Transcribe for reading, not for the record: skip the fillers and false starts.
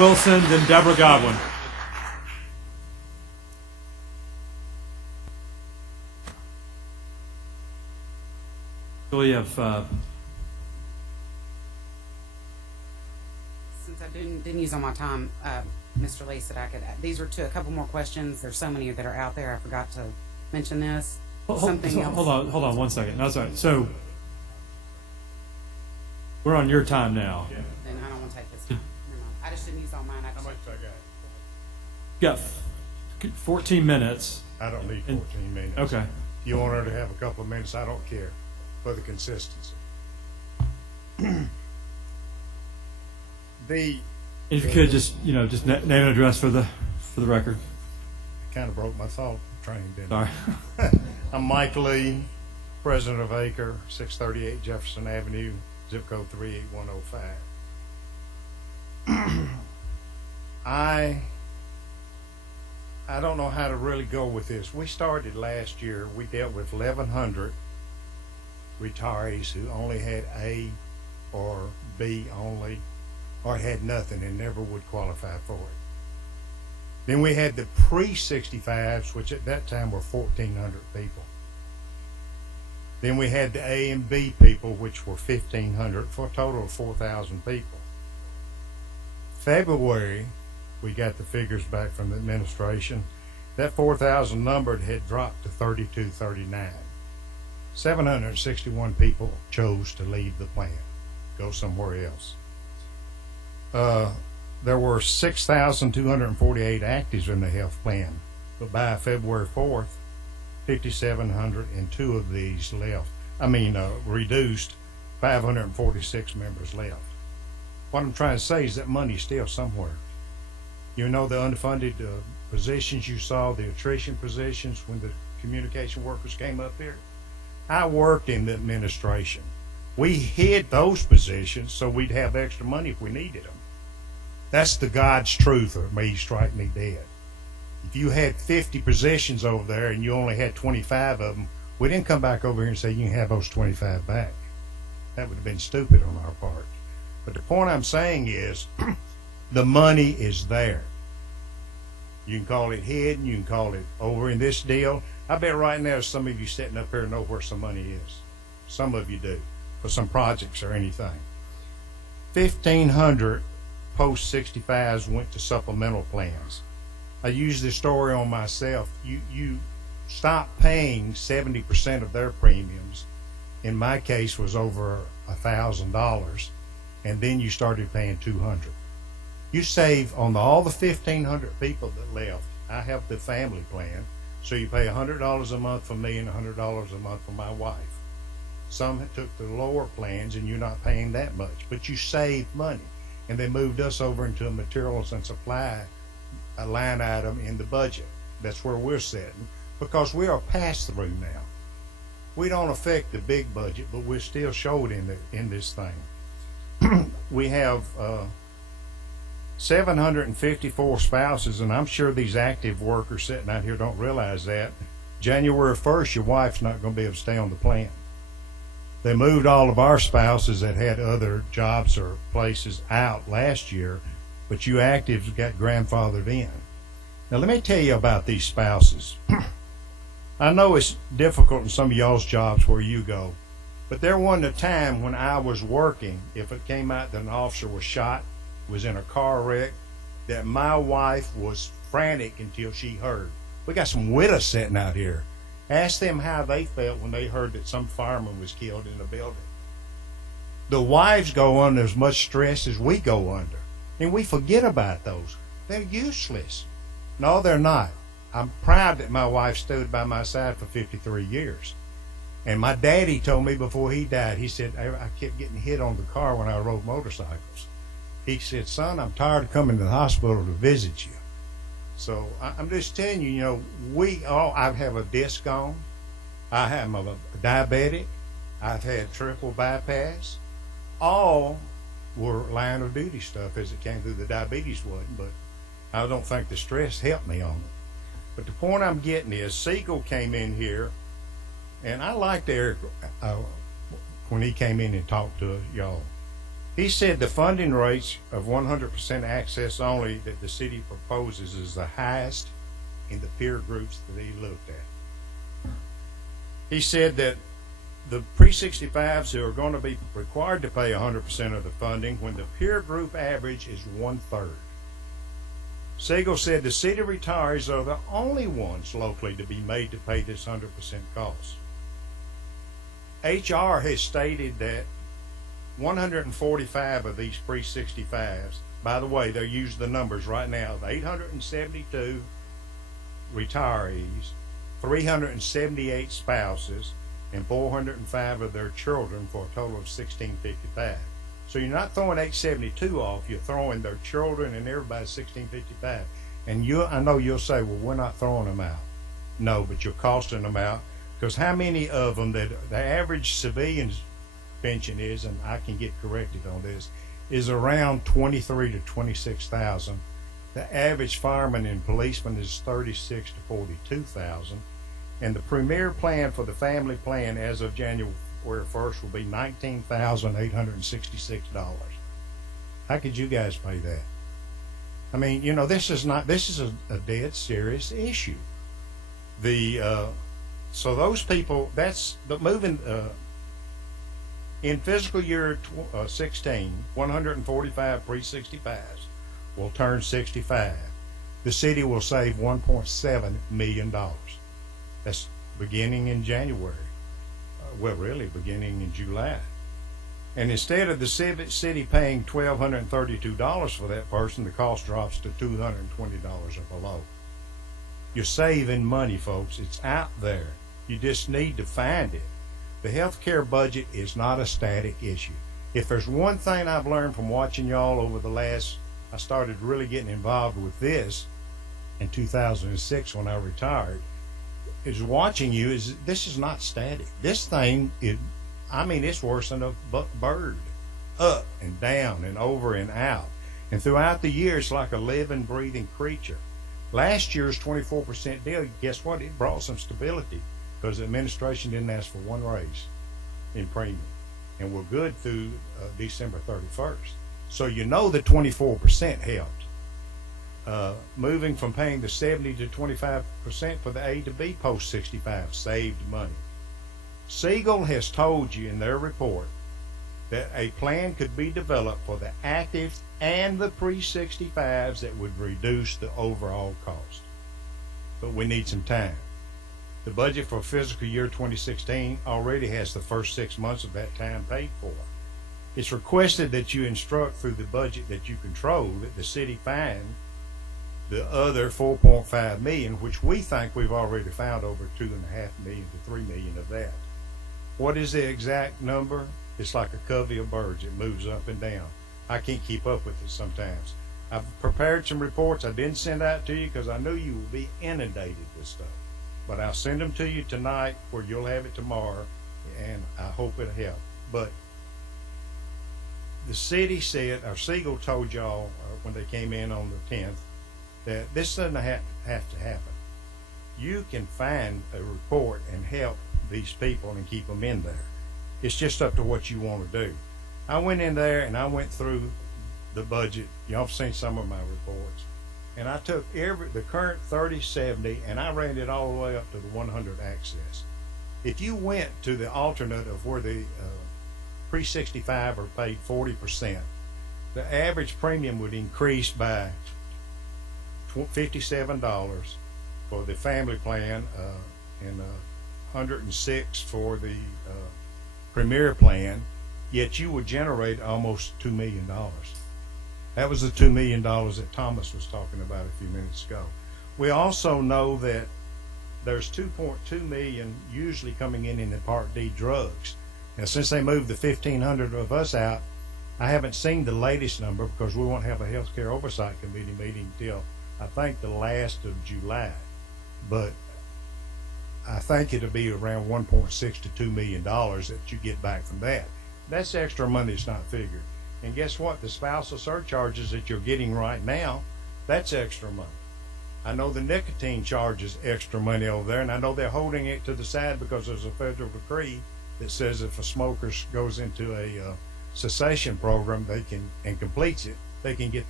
Wilson, then Deborah Godwin. So we have Since I didn't use all my time, Mr. Lee said I could, these are a couple more questions. There's so many that are out there. I forgot to mention this. Something else. hold on 1 second. No, sorry. So we're on your time now. Then I don't want to take this time. Never mind. I just didn't use all mine. How much I got? You got 14 minutes. I don't need 14 minutes. Okay. If you want her to have a couple of minutes, I don't care, for the consistency. If you could just name and address for the record. Kind of broke my thought train, didn't Sorry. I? I'm Mike Lee, president of ACRE, 638 Jefferson Avenue, zip code 38105. I don't know how to really go with this. We started last year, we dealt with 1,100 retirees who only had A or B only, or had nothing and never would qualify for it. Then we had the pre-65s, which at that time were 1,400 people. Then we had the A and B people, which were 1,500, for a total of 4,000 people. February, we got the figures back from the administration. That 4,000 number had dropped to 3,239. 761 people chose to leave the plan, go somewhere else. There were 6,248 actives in the health plan, but by February 4th, 5,702 of these left. Reduced. 546 members left. What I'm trying to say is that money's still somewhere. You know, the underfunded positions you saw, the attrition positions when the communication workers came up here. I worked in the administration. We hid those positions so we'd have extra money if we needed them. That's the God's truth, or me strike me dead. If you had 50 positions over there and you only had 25 of them, we didn't come back over here and say you can have those 25 back. That would have been stupid on our part. But the point I'm saying is the money is there. You can call it hidden, you can call it over in this deal. I bet right now some of you sitting up here know where some money is. Some of you do, for some projects or anything. 1,500 post-65s went to supplemental plans. I use this story on myself. You stop paying 70% of their premiums. In my case was over $1,000, and then you started paying $200. You save on all the 1,500 people that left. I have the family plan, so you pay $100 a month for me and $100 a month for my wife. Some took the lower plans, and you're not paying that much, but you save money. And they moved us over into a materials and supply, a line item in the budget. That's where we're sitting, because we are pass-through now. We don't affect the big budget, but we're still showed in this thing. We have 754 spouses, and I'm sure these active workers sitting out here don't realize that. January 1st, your wife's not going to be able to stay on the plan. They moved all of our spouses that had other jobs or places out last year, but you actives got grandfathered in. Now let me tell you about these spouses. I know it's difficult in some of y'all's jobs where you go, but there wasn't a time when I was working, if it came out that an officer was shot, was in a car wreck, that my wife was frantic until she heard. We got some widows sitting out here. Ask them how they felt when they heard that some fireman was killed in a building. The wives go under as much stress as we go under, and we forget about those. They're useless. No, they're not. I'm proud that my wife stood by my side for 53 years. And my daddy told me before he died, he said, I kept getting hit on the car when I rode motorcycles. He said, son, I'm tired of coming to the hospital to visit you. So I'm just telling you, I have a disc on. I'm a diabetic. I've had triple bypass. All were line of duty stuff as it came through. The diabetes wasn't, but I don't think the stress helped me on it. But the point I'm getting is Siegel came in here, and I liked Eric when he came in and talked to y'all. He said the funding rates of 100% access only that the city proposes is the highest in the peer groups that he looked at. He said that the pre-65s who are going to be required to pay 100% of the funding when the peer group average is 1/3. Siegel said the city retirees are the only ones locally to be made to pay this 100% cost. HR has stated that 145 of these pre-65s, by the way, they're using the numbers right now, the 872 retirees, 378 spouses, and 405 of their children for a total of 1,655. So you're not throwing 872 off, you're throwing their children and everybody 1,655. And I know you'll say, well, we're not throwing them out. No, but you're costing them out, because how many of them that the average civilian's pension is, and I can get corrected on this, is around 23 to 26,000. The average fireman and policeman is 36 to 42,000. And the premier plan for the family plan as of January 1st will be $19,866. How could you guys pay that? I mean, you know, this is a dead serious issue. So those people, that's the moving, in fiscal year 16, 145 pre-65s will turn 65. The city will save $1.7 million. That's beginning in January. Well, really beginning in July. And instead of the city paying $1,232 for that person, the cost drops to $220 or below. You're saving money, folks. It's out there. You just need to find it. The health care budget is not a static issue. If there's one thing I've learned from watching y'all over the last, I started really getting involved with this in 2006 when I retired, is watching you is this is not static. This thing is, I mean, it's worse than a bird, up and down and over and out. And throughout the year, it's like a living, breathing creature. Last year's 24% deal, guess what? It brought some stability because the administration didn't ask for one raise in premium. And we're good through December 31st. So you know the 24% helped. Moving from paying the 70 to 25% for the A to B post 65 saved money. Siegel has told you in their report that a plan could be developed for the active and the pre-65s that would reduce the overall cost. But we need some time. The budget for fiscal year 2016 already has the first 6 months of that time paid for. It's requested that you instruct through the budget that you control that the city find the other 4.5 million, which we think we've already found over 2.5 million to 3 million of that. What is the exact number? It's like a covey of birds. It moves up and down. I can't keep up with it sometimes. I've prepared some reports I didn't send out to you because I knew you will be inundated with stuff. But I'll send them to you tonight where you'll have it tomorrow, and I hope it'll help. But the city said, or Siegel told y'all when they came in on the 10th, that this doesn't have to happen. You can find a report and help these people and keep them in there. It's just up to what you want to do. I went in there and I went through the budget. Y'all have seen some of my reports. And I took the current 30/70 and I ran it all the way up to the 100 access. If you went to the alternate of where the pre-65 are paid 40%, the average premium would increase by $57 for the family plan and $106 for the premier plan, yet you would generate almost $2 million. That was the $2 million that Thomas was talking about a few minutes ago. We also know that there's 2.2 million usually coming in the Part D drugs. Now, since they moved the 1,500 of us out, I haven't seen the latest number because we won't have a healthcare oversight committee meeting till I think the last of July. But I think it'll be around 1.6 to $2 million that you get back from that. That's extra money that's not figured. And guess what? The spousal surcharges that you're getting right now, that's extra money. I know the nicotine charges extra money over there, and I know they're holding it to the side because there's a federal decree that says if a smoker goes into a cessation program, they can, and completes it, they can get